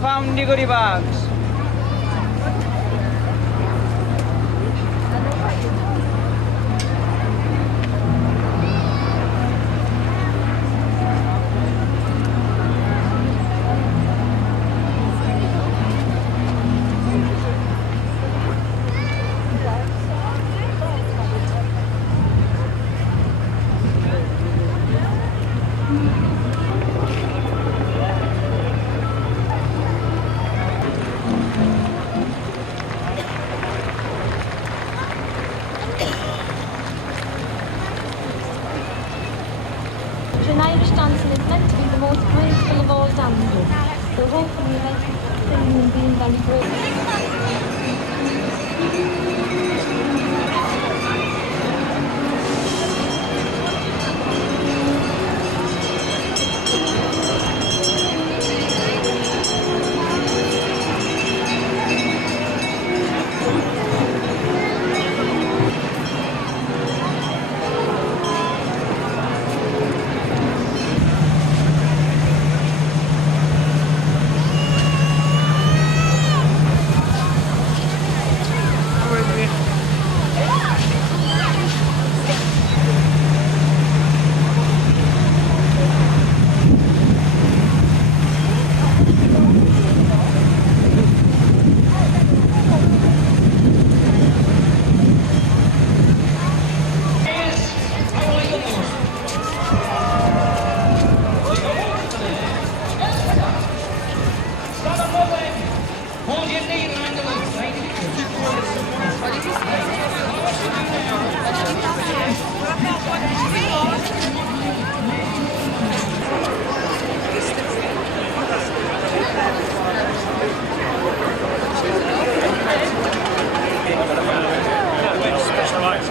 found the goodie bags. An Irish dancing is meant to be the most graceful of all dances, so hopefully you might be singing and being very Special rights.